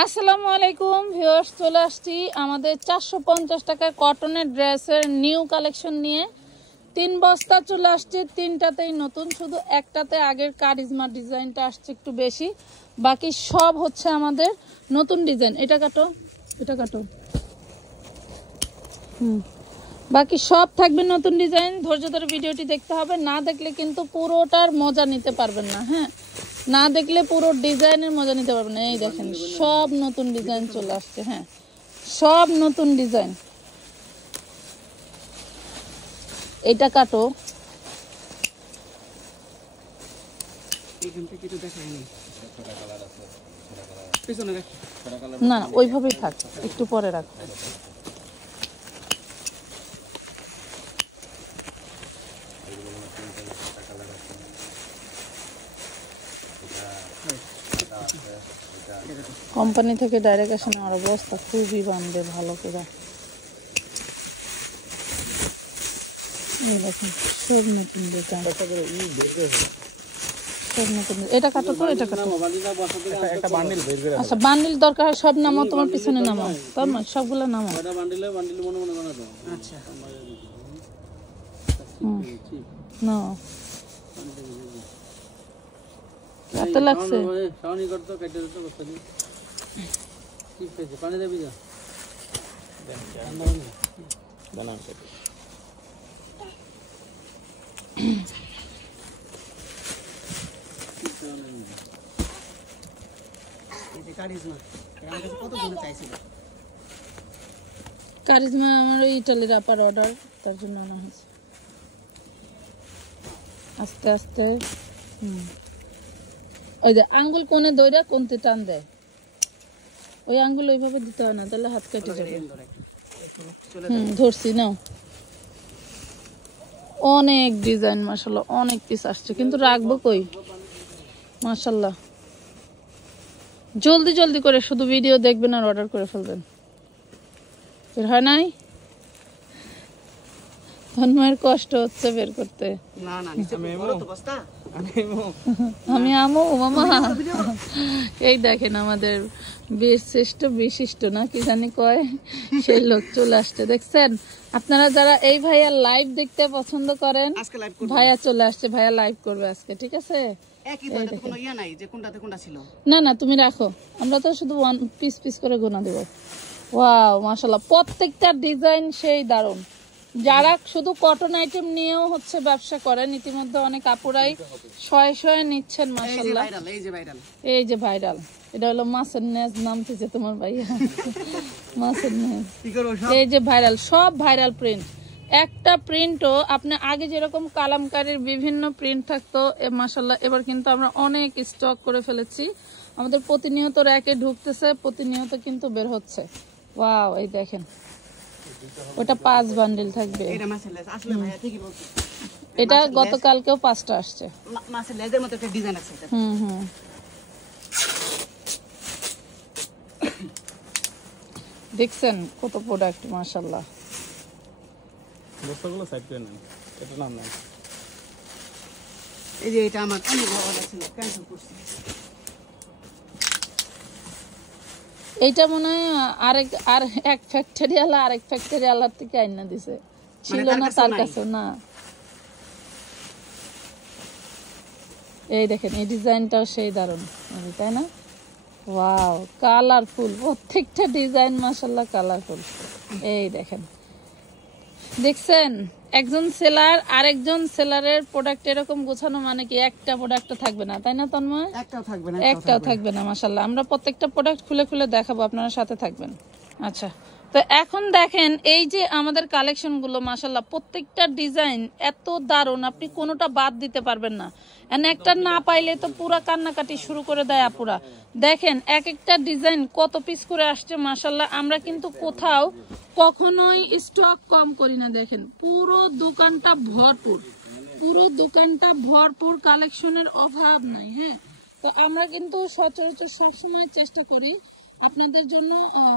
আসসালামু আলাইকুম ভিউয়ার্স, চলে আসছি আমাদের 450 টাকার কটনের ড্রেসের নিউ কালেকশন নিয়ে। 3 বস্তা চলে আসছে, 3টাতেই নতুন, শুধু একটাতে আগের কারিজমা ডিজাইনটা আসছে একটু বেশি, বাকি সব হচ্ছে আমাদের নতুন ডিজাইন। এটা কাটো, এটা কাটো, বাকি সব থাকবে নতুন ডিজাইন। ধৈর্য ধরে ভিডিওটি দেখতে হবে, না দেখলে কিন্তু পুরোটার মজা নিতে পারবেন না। হ্যাঁ, না দেখলে পুরো ডিজাইনের মজা নিতে পারবেন না। এই দেখেন সব নতুন ডিজাইন চলে আসছে। হ্যাঁ, সব নতুন ডিজাইন। এটা কাটো, না ওইভাবেই থাক, একটু পরে রাখ। কোম্পানি থেকে ডাইরেক্ট আসে নেওয়ার অবস্থা খুবই বান্ধে ভালো করে। সব নতুন ডিজাইন, সব নতুন। এটা কাটো তো, এটা কাটো। আচ্ছা, বান্ডিল দরকার হয় সব নামাও, তোমার পিছনে নামাও, তার মানে সবগুলো নামাও। আচ্ছা, না এত লাগছে। কারিজমা আমার ইটালির আপার অর্ডার, তার জন্য আনা হয়েছে। আস্তে আস্তে ওই যে আঙ্গুল কোণে দইরা কোনতে টান দেয়, ওই আঙ্গুল ওইভাবে দিতে হয় না, তাহলে হাত কেটে যাবে। ধরছি নাও। অনেক ডিজাইন মাশাআল্লাহ, অনেক পিস আসছে, কিন্তু রাখবো কই। মাশাআল্লাহ, জলদি জলদি করে শুধু ভিডিও দেখবেন আর অর্ডার করে ফেলবেন। বের হয় নাই, তন্ময়ের কষ্ট হচ্ছে বের করতে। আমি আমু মামা, এই দেখেন আমাদের বীরশ্রেষ্ঠ বিশিষ্ট না কি জানি কয়, সেই লোক চলে আসছে। দেখছেন আপনারা যারা এই ভাইয়া লাইভ দেখতে পছন্দ করেন, ভাইয়া চলে আসছে, ভাইয়া লাইভ করবে আজকে, ঠিক আছে? না না তুমি রাখো, আমরা তো শুধু ওয়ান পিস পিস করে গোনা দেব। ওয়াও মাশাআল্লাহ, প্রত্যেকটা ডিজাইন সেই দারুণ। যারা শুধু কটন আইটেম নিয়েও হচ্ছে ব্যবসা করেন, ইতিমধ্যে অনেক আপুরাই শয়ে শয়ে নিচ্ছেন মাশাআল্লাহ। এই যে ভাইরাল, এটা হলো মাছের নেজ নামতেছে তোমার ভাইয়া, মাছের নেজ। এই যে ভাইরাল, সব ভাইরাল প্রিন্ট। একটা প্রিন্টও আপনি আগে যেরকম কালামকারীর বিভিন্ন প্রিন্ট থাকতো, মাশাআল্লাহ এবার কিন্তু আমরা অনেক স্টক করে ফেলেছি। আমাদের প্রতিনিয়ত র্যাকে ঢুকতেছে, প্রতিনিয়ত কিন্তু বের হচ্ছে। ওয়াও, এই দেখেন ওটা 5 বান্ডিল থাকবে। এটা গতকালকেও 5টা আসছে। দেখছেন কত প্রোডাক্ট মাশাআল্লাহ। বস্তাগুলো সাইড করে নেন, এটা নাম নাই। এই যে এটা আমার অনেক অর্ডার ছিল, ক্যান্সেল করছি। এইটা মনে হয় আর এক ফ্যাক্টরি আলা আরেক ফ্যাক্টরি আলার থেকে আইনা দিছে, ছিল না তার কাছে না। এই দেখেন এই ডিজাইনটাও সেই দারুণ, তাই না? ওয়াও, কালারফুল প্রত্যেকটা ডিজাইন মাশাআল্লাহ, কালারফুল। এই দেখেন, দেখছেন একজন সেলার আরেকজন সেলারের প্রোডাক্ট এরকম গোছানো মানে কি একটা প্রোডাক্ট থাকবে না, তাই না তন্ময়? একটাও থাকবে না মাশাআল্লাহ। আমরা প্রত্যেকটা প্রোডাক্ট খুলে খুলে দেখাবো, আপনারা সাথে থাকবেন। আচ্ছা, তো এখন দেখেন এই যে আমাদের কালেকশন গুলো মাশাআল্লাহ, প্রত্যেকটা ডিজাইন এত দারুণ, আপনি কোনোটা বাদ দিতে পারবেন না। একটা না পাইলে তো পুরা কান্নাকাটি শুরু করে দেয় আপুরা। দেখেন এক একটা ডিজাইন কত পিস করে আসছে মাশাআল্লাহ। আমরা কিন্তু কোথাও কখনোই স্টক কম করি না। দেখেন পুরো দোকানটা ভরপুর, পুরো দোকানটা ভরপুর, কালেকশনের অভাব নাই। হ্যাঁ, তো আমরা কিন্তু সচরাচর সবসময় চেষ্টা করি আপনাদের জন্য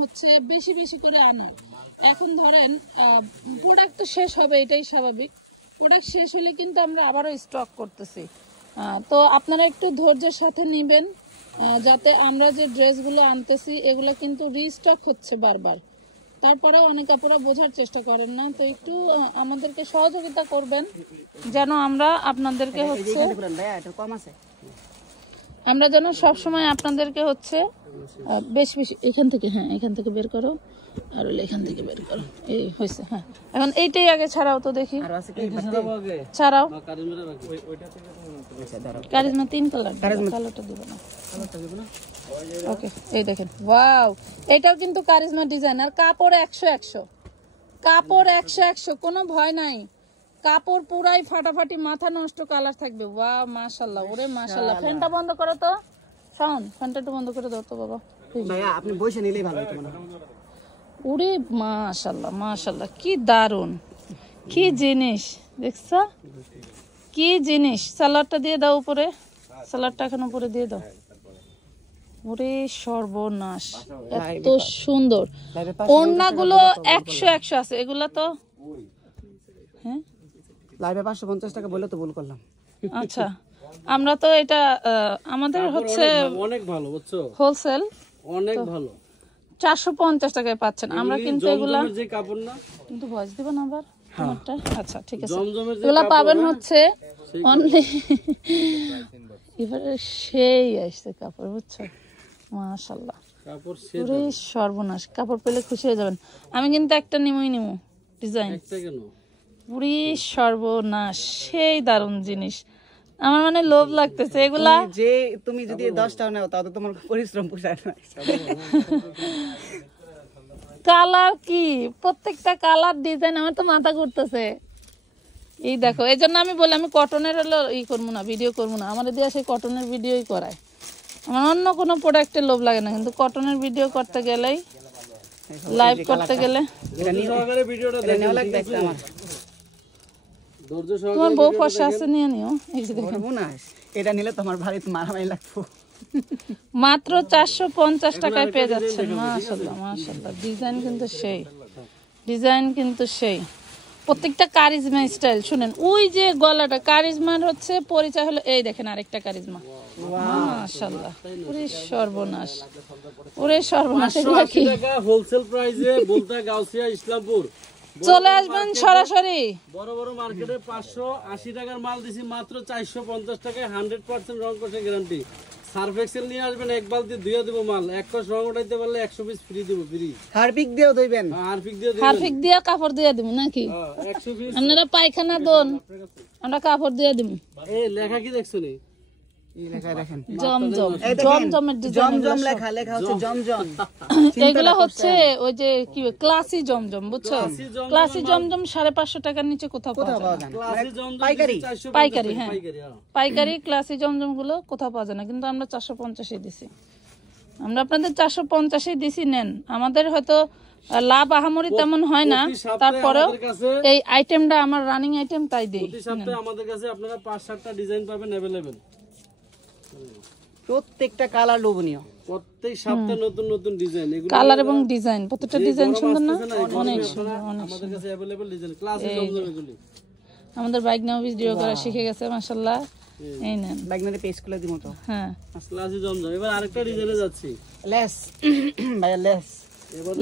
হচ্ছে বেশি বেশি করে আনা। এখন ধরেন প্রোডাক্ট তো শেষ হবে, এটাই স্বাভাবিক। প্রোডাক্ট শেষ হলে কিন্তু আমরা আবারও স্টক করতেছি। তো আপনারা একটু ধৈর্যের সাথে নেবেন। যাতে আমরা যে ড্রেসগুলো আনতেছি এগুলো কিন্তু রিস্টক হচ্ছে বারবার, তারপরে অনেক আপুরা বোঝার চেষ্টা করেন না, তো একটু আমাদেরকে সহযোগিতা করবেন যেন আমরা আপনাদেরকে হচ্ছে আমরা যেন সবসময় আপনাদেরকে হচ্ছে বেশি বেশি এখান থেকে, হ্যাঁ এখান থেকে বের করো, আর এখান থেকে বের করো, এই হয়েছে। হ্যাঁ এখন এইটাই আগে ছাড়াও তো দেখি, ছাড়াও। কারিজমা 3 কালার, কালোটা দিব না। ওকে এই দেখেন, ওয়াও, এটাও কিন্তু কারিজমা ডিজাইন, আর কাপড় 100 কাপড় 100 কোনো ভয় নাই, কাপড় পুরাই ফাটাফাটি মাথা নষ্ট কালার থাকবে। ওয়াও মাশাআল্লাহ, ওরে মাশাআল্লাহ। ফ্যানটা বন্ধ করো তো শাওন, ফ্যানটা একটু বন্ধ করে দাও তো বাবা। ভাইয়া আপনি বসে নিলেই ভালো হতো মনে হয়। ওরে মাশাআল্লাহ মাশাআল্লাহ, কি দারুন, কি জিনিস দেখছো, কি জিনিস। সালোয়ারটা দিয়ে দাও উপরে, সালোয়ারটা এখন উপরে দিয়ে দাও। ওরে সর্বনাশ, এত সুন্দর। ওড়নাগুলো 100 আছে, এগুলা তো হ্যাঁ লাইভে 550 টাকা বলে তো ভুল করলাম। আচ্ছা আমরা তো এটা আমাদের হচ্ছে অনেক ভালো, বুঝছো, হোলসেল অনেক ভালো, 450 টাকায় পাচ্ছেন। আমরা কিন্তু এগুলা যে কাপড় না, কিন্তু ভয়েস দিব না আবার তোমারটা। আচ্ছা ঠিক আছে, জমজমের যে এগুলা পাবেন হচ্ছে অনলি এবারে সেই আসছে কাপড়, বুঝছো, মাশাআল্লাহ। কাপড় পুরো সর্বনাশ, কাপড় পেলে খুশি হয়ে যাবেন। আমি কিন্তু একটা নিমই নিমু ডিজাইন, একটা কেন, পুরি সর্বনাশ, সেই দারুণ জিনিস। আমার মানে লোভ লাগতেছে এগুলা। যে তুমি যদি 10 টাকা নাও তাও তো তোমার পরিশ্রম পোষায় না। কালার কি, প্রত্যেকটা কালার ডিজাইন, আমার তো মাথা ঘুরতেছে। এই দেখো, এই জন্য আমি বলি আমি কটনের হলো ই করবো না, ভিডিও করবো না। আমার দিয়ে সেই কটনের ভিডিওই করায়, আমার অন্য কোনো প্রোডাক্টের লোভ লাগে না, কিন্তু কটনের ভিডিও করতে গেলেই, লাইভ করতে গেলে সহকারে ভিডিওটা দেখে লাগবে আমার ধৈর্য সহকারে। তোমার বউ ফসা আছে, নিয়ে নিও। এই যে দেখো, এটা নিলে তোমার ভারী মারামারি লাগবে। মাত্র 450 টাকায় পেয়ে যাচ্ছেন। মাশাআল্লাহ মাশাআল্লাহ, ডিজাইন কিন্তু সেই, ডিজাইন কিন্তু সেই, প্রত্যেকটা কারিজমা স্টাইল। শুনেন ওই যে গলাটা কারিজমার হচ্ছে পরিচয় হলো, এই দেখেন আরেকটা কারিজমা। মাশাআল্লাহ, ওরে সর্বনাশ, ওরে সর্বনাশ। এগুলা কি হোলসেল প্রাইসে বলতে গাউসিয়া ইসলামপুর চলে আসবেন সরাসরি। বড় বড় মার্কেটে 580 টাকার মাল দিছি মাত্র 450 টাকায়, 100% রং কষে গ্যারান্টি। সার্ফ এক্সেল নিয়ে আসবেন, এক বালতি ধুয়ে দেবো মাল, এক কষ রং উঠাইতে পারলে 100 পিস ফ্রি দেবো, ফ্রি। হারপিক দিয়েও ধুইবেন, হারপিক দিয়ে দেবেন, হারপিক দিয়ে কাপড় দিয়ে দিব নাকি? 100 পিস। আপনারা পায়খানা দোন, আমরা কাপড় দিয়ে দিব। এই লেখা কি দেখছো নি? এই লেখা দেখেন, জমজম, এই দেখেন জমজমের ডিজাইন, জমজম লেখা, লেখা হচ্ছে জমজম। এগুলো হচ্ছে ওই যে কি ক্লাসি জমজম, বুঝছো, ক্লাসি জমজম 550 টাকার নিচে কোথাও পাওয়া যায় না। ক্লাসি জমজম পাইকারি? 450 পাইকারি, হ্যাঁ পাইকারি, পাইকারি ক্লাসি জমজম গুলো কোথাও পাওয়া যায় না, কিন্তু আমরা 450 দিছি। আমরা আপনাদের 450 দিছি, নেন। আমাদের হয়তো লাভ আহামরি তেমন হয় না, তারপরেও এই আইটেমটা আমার রানিং আইটেম, তাই দিই। প্রতি সপ্তাহে আমাদের কাছে আপনারা 5-7টা ডিজাইন পাবেন अवेलेबल। প্রত্যেকটা কালার লোভনীয়, প্রত্যেক সপ্তাহে নতুন নতুন ডিজাইন, এগুলো কালার এবং ডিজাইন, প্রত্যেকটা ডিজাইন সুন্দর না, অনেক সুন্দর, অনেক আমাদের কাছে अवेलेबल ডিজাইন, ক্লাসে জমজম এগুলি। আমাদের বাইক নাও ভিডিও করা শিখে গেছে মাশাআল্লাহ। এই নেন, ব্যাগনারে পেজ খুলে দিমু তো। হ্যাঁ ক্লাসে জমজম। এবার আরেকটা ডিজাইনে যাচ্ছি, লেস ভাইয়া, লেস,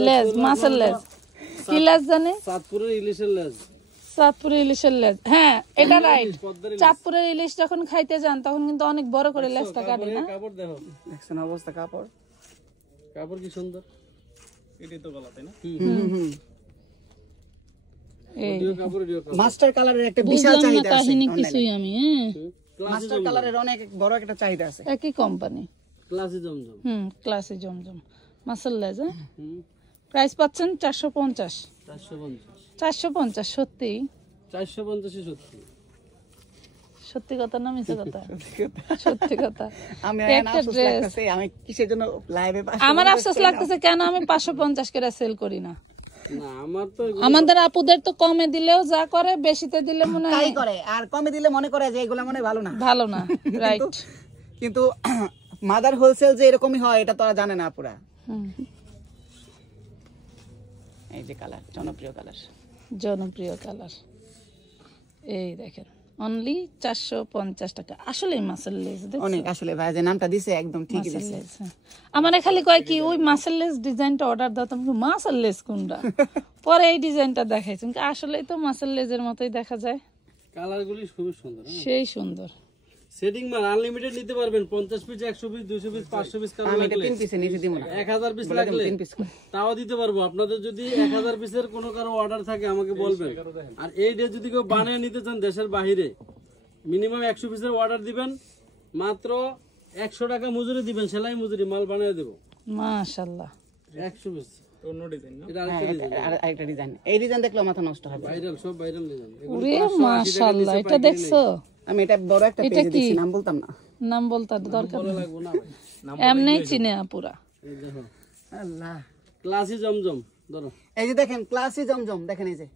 লেজ, মাছের লেজ, কি লেজ জানে? চাঁদপুরের ইলিশের লেজ, চাঁদপুরের ইলিশের লেজ, হ্যাঁ এটা রাইট। চাঁদপুরের ইলিশ যখন খাইতে যান তখন কিন্তু অনেক বড় করে লেজটা কাটে না? কাপড় দেখো, দেখছেন অবস্থা, কাপড়, কাপড় কি সুন্দর, এটাই তো গলা, তাই না? এই কাপড় দিও, মাস্টার কালারের একটা বিশাল বুঝলাম না চাহিদা আছে কাহিনী অনলাইনে। কিছুই আমি, হ্যাঁ মাস্টার কালারের অনেক বড় একটা চাহিদা আছে। একই কোম্পানি, ক্লাসে জমজম। ক্লাসে জমজম মাছের লেজ। হুম, প্রাইস পাচ্ছেন 450। 450, 450 সত্যি 450 সত্যি। সত্যি কথা না মিছে কথা? সত্যি কথা। আমি একটা আফসোস ড্রেস, লাগতেছে, আমি কিসের জন্য লাইভে আমার আফসোস লাগতেছে কেন আমি 550 করে সেল করি না। না আমার তো আমাদের আপুদের তো কমে দিলেও যা করে, বেশিতে দিলে মনে তাই হয় করে, আর কমে দিলে মনে করে যে এগুলা মনে হয় ভালো না। ভালো না, রাইট। কিন্তু মাদার হোলসেল যে এরকমই হয় এটা তো আর জানে না পুরা। এই যে কালার, জনপ্রিয় কালার, জনপ্রিয় কালার, এই দেখেন অনলি 450 টাকা। আসলে মাসেল লেস অনেক আসলে ভাই যে নামটা দিছে একদম ঠিকই মাসেল দিছে। লেস। আমার খালি কয় কি ওই মাসেল লেস ডিজাইনটা অর্ডার দাও, তুমি মাসেল লেস কোনটা, পরে এই ডিজাইনটা দেখাইছি, কিন্তু আসলেই তো মাসেল লেসের মতোই দেখা যায়, কালারগুলি খুবই সুন্দর। সেই সুন্দর। সেটিং মাল আনলিমিটেড নিতে পারবেন, 50 piece, 100 piece, 200 piece, 500 piece colour আমি এটা লাগলে, 3 পিসে নিচে দিব না, 1000 পিস লাগলে 3 পিস করে। তাও দিতে পারবো। আপনাদের যদি 1000 পিসের কোনো কারো অর্ডার থাকে আমাকে বলবেন। আর এই ড্রেস যদি কেউ বানিয়ে নিতে চান দেশের বাইরে, মিনিমাম 100 পিসের অর্ডার দিবেন, মাত্র 100 টাকা মজুরি দিবেন, সেলাই মজুরি, মাল বানিয়ে দেবো। মাশাআল্লাহ। 100 পিস অন্য ডিজাইন না, এটা হ্যাঁ, আরেকটা ডিজাইন, আর আরেকটা ডিজাইন, এই ডিজাইন দেখলে মাথা নষ্ট হবে। ভাইরাল, সব ভাইরাল ডিজাইন। ওরে মাশাআল্লাহ, এটা দেখছো? আমি এটা বড় একটা এটা পেজে কি? দেখছি, নাম বলতাম না। নাম বলতে দরকার নেই, লাগবো না ভাই। এমনি চিনে পুরা। এই দেখো আল্লাহ, ক্লাসি জমজম, ধরো এই যে দেখেন ক্লাসি জমজম, দেখেন এই যে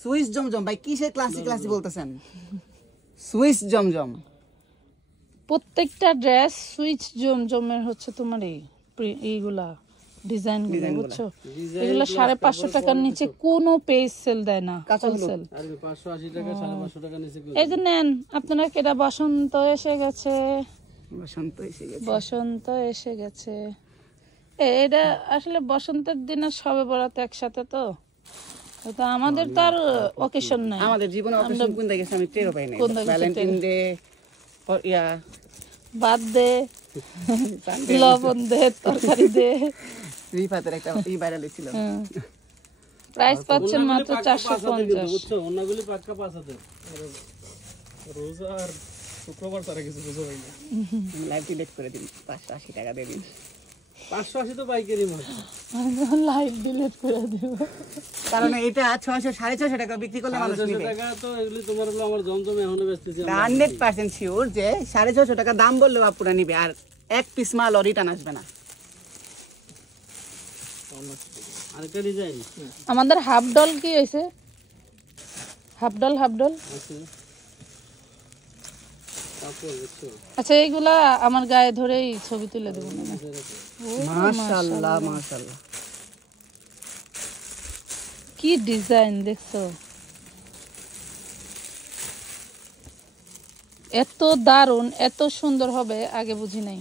সুইস জমজম। ভাই কিসে ক্লাসি ক্লাসি বলতেছেন? সুইস জমজম। প্রত্যেকটা ড্রেস সুইচ জমজমের হচ্ছে তোমার এইগুলা ডিজাইন গুলো, বুঝছো? এগুলো 550 টাকার নিচে কোনো পেজ সেল দেয় না, হোলসেল। আর 580 টাকা, 550 টাকা নিচে করে। এই যে নেন আপনারা, কেটা বসন্ত এসে গেছে, বসন্ত এসে গেছে। বসন্ত এসে গেছে। এটা আসলে বসন্তের দিনে সবে বরাত একসাথে, তো তো আমাদের তো আর অকেশন নাই। আমাদের জীবনে অকেশন কোন দিকে গেছে আমি টেরও পাই নাই। কোন দিকে গেছে ভ্যালেন্টাইন ডে, ইয়া বাদ দে, লবণ দে, তরকারি দে। রিফাতের একটা ভাইরাল ছিল। প্রাইস পাচ্ছেন মাত্র ওনাগুলি পাক্কা 450। বুঝছো, ওনাগুলি পাক্কা 5000। রোজা আর শুক্রবার তারা কিছু বুঝো হয় না। লাইভ ডিলিট করে দিন, 580 টাকা দিয়ে দিন। 580 তো পাইকারি মাল। লাইভ ডিলিট করে দেব, কারণ এটা 600 650 টাকা বিক্রি করলে মানুষ 650 নিবে। টাকা তো এগুলি তোমার হলো আমার জমজমে এখনো বেচতেছি আমরা। 100% শিওর যে 650 টাকা দাম বললেও আপুরা নিবে, আর এক পিস মাল রিটার্ন আসবে না। আরেকটা ডিজাইন আমাদের হাফ ডল কি হয়েছে? হাফ ডল আছে, কাপড় বুঝছো, আচ্ছা, এইগুলা আমার গায়ে ধরেই ছবি তুলে দেবো না? মাশাআল্লাহ মাশাআল্লাহ, কি ডিজাইন দেখছো? এত দারুণ, এত সুন্দর হবে আগে বুঝি নাই।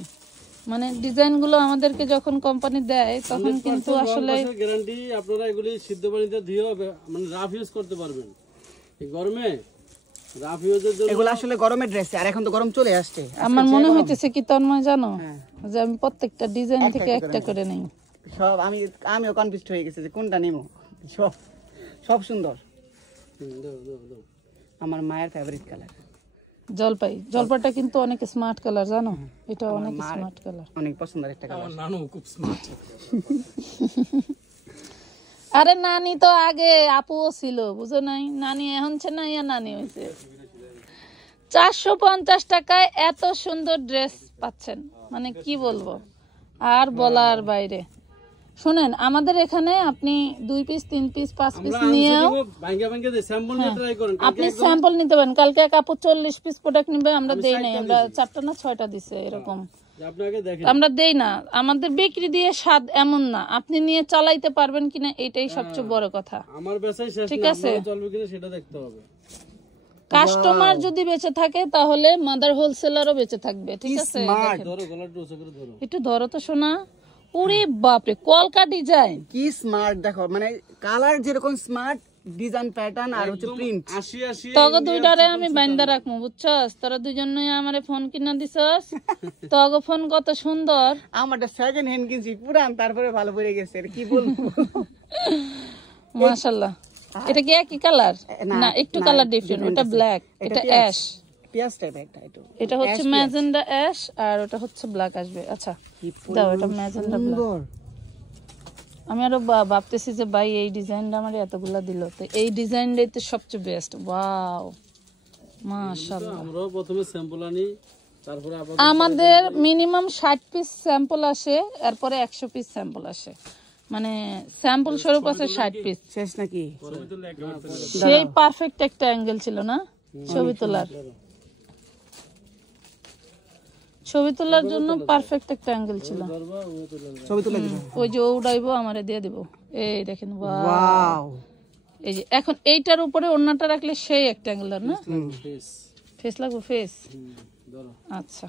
মানে ডিজাইন গুলো আমাদেরকে যখন কোম্পানি দেয় তখন কিন্তু আসলে গ্যারান্টি। আপনারা এগুলি সিদ্ধ পানিতে ধুয়ে মানে রাফ ইউজ করতে পারবেন। এই গরমে রাফ ইউজের জন্য এগুলো আসলে গরমের ড্রেস, আর এখন তো গরম চলে আসছে। আমার মনে হইতেছে কি তন্ময় জানো, হ্যাঁ। যে আমি প্রত্যেকটা ডিজাইন থেকে একটা করে নেই। সব আমিও কনফিউজড হয়ে গেছি যে কোনটা নেব। সব সব সুন্দর। দাও। আমার মায়ের ফেভারিট কালার জলপাইটা কিন্তু অনেক স্মার্ট কালার, জানো? এটা অনেক স্মার্ট কালার, অনেক পছন্দের একটা কালার। আমার নানু খুব স্মার্ট। আরে নানি তো আগে আপুও ছিল, বুঝো নাই? নানি এখন না, ইয়া নানি হয়েছে। 450 টাকায় এত সুন্দর ড্রেস পাচ্ছেন, মানে কি বলবো, আর বলার বাইরে। শুনেন, আমাদের এখানে আপনি 2 পিস 3 পিস 5 পিস নিয়েও ভাঙ্গা দিয়ে স্যাম্পল নিয়ে ট্রাই করেন। আপনি স্যাম্পল নিতে পারেন। কালকে এক আপু 40 পিস প্রোডাক্ট নিবে, আমরা দেই নাই, আমরা 4টা না 6টা দিছে এরকম, আপনাকে দেখেন আমরা দেই না। আমাদের বিক্রি দিয়ে স্বাদ এমন না, আপনি নিয়ে চালাইতে পারবেন কিনা এটাই সবচেয়ে বড় কথা। আমার বেচাই শেষ ঠিক না, আছে। আপনার চলবে কিনা সেটা দেখতে হবে। কাস্টমার যদি বেঁচে থাকে তাহলে মাদার হোলসেলারও বেঁচে থাকবে, ঠিক আছে? দেখেন। ধরো গলাটা উঁচু করে ধরো। একটু ধরো তো শোনা। ওরে বাপরে, কলকা ডিজাইন, কি স্মার্ট দেখো, মানে কালার যেরকম স্মার্ট, ডিজাইন প্যাটার্ন আর হচ্ছে প্রিন্ট। 80 তগো দুইটারে আমি বাইন্দা রাখবো, বুঝছস? তোরা দুজনই আমারে ফোন কিনা দিছস, তগো ফোন কত সুন্দর। আমারটা সেকেন্ড হ্যান্ড কিনছি, পুরান, তারপরে ভালো পড়ে গেছে, আর কি বলবো। মাশাআল্লাহ। এটা কি একই কালার? না, একটু কালার ডিফারেন্ট। ওটা ব্ল্যাক, এটা অ্যাশ, পিয়াজ টাইপ একটা। এটা হচ্ছে ম্যাজেন্ডা অ্যাশ, আর ওটা হচ্ছে ব্ল্যাক আসবে। আচ্ছা দাও, এটা ম্যাজেন্ডা ব্ল্যাক। আমি আরো ভাবতেছি যে ভাই এই ডিজাইনটা আমার এতগুলা দিল, তো এই ডিজাইনটাই তো সবচেয়ে বেস্ট। ওয়াও, মাশাআল্লাহ। আমরাও প্রথমে স্যাম্পল আনি, তারপরে আমাদের মিনিমাম 60 পিস স্যাম্পল আসে, এরপরে 100 পিস স্যাম্পল আসে, মানে স্যাম্পল স্বরূপ আছে 60 পিস। শেষ নাকি? সেই পারফেক্ট একটা অ্যাঙ্গেল ছিল না ছবি তোলার জন্য, পারফেক্ট একটা অ্যাঙ্গেল ছিল। ছবি তুলে দিবেন? ওই যে উড়াইবো, আমারে দিয়ে দিব। এই দেখেন, ওয়াও, এই যে এখন এইটার উপরে ওড়নাটা রাখলে সেই একটা অ্যাঙ্গেল, না? ফেস লাগবে ফেস, ধরো আচ্ছা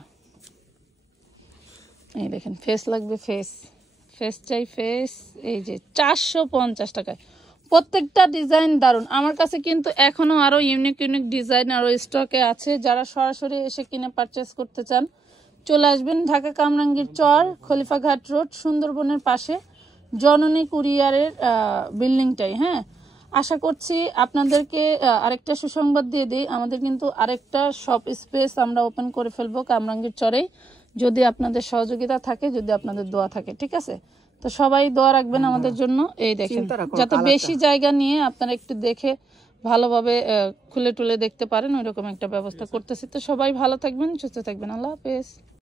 এই দেখেন ফেস লাগবে ফেস, ফেস চাই ফেস। এই যে 450 টাকায় প্রত্যেকটা ডিজাইন দারুণ। আমার কাছে কিন্তু এখনো আরো ইউনিক ইউনিক ডিজাইন আরো স্টকে আছে। যারা সরাসরি এসে কিনে পারচেস করতে চান চলে আসবেন ঢাকা কামরাঙ্গীর চর, খলিফাঘাট রোড, সুন্দরবনের পাশে জননী কুরিয়ারের বিল্ডিংটাই। হ্যাঁ, আশা করছি আপনাদেরকে আরেকটা সুসংবাদ দিয়ে দিই, আমাদের কিন্তু আরেকটা শপ স্পেস আমরা ওপেন করে ফেলবো কামরাঙ্গীর চরেই, যদি আপনাদের সহযোগিতা থাকে, যদি আপনাদের দোয়া থাকে। ঠিক আছে, তো সবাই দোয়া রাখবেন আমাদের জন্য। এই দেখেন চিন্তা রাখো, যাতে বেশি জায়গা নিয়ে আপনারা একটু দেখে ভালোভাবে খুলে টুলে দেখতে পারেন, ওইরকম একটা ব্যবস্থা করতেছি। তো সবাই ভালো থাকবেন, সুস্থ থাকবেন, আল্লাহ হাফেজ।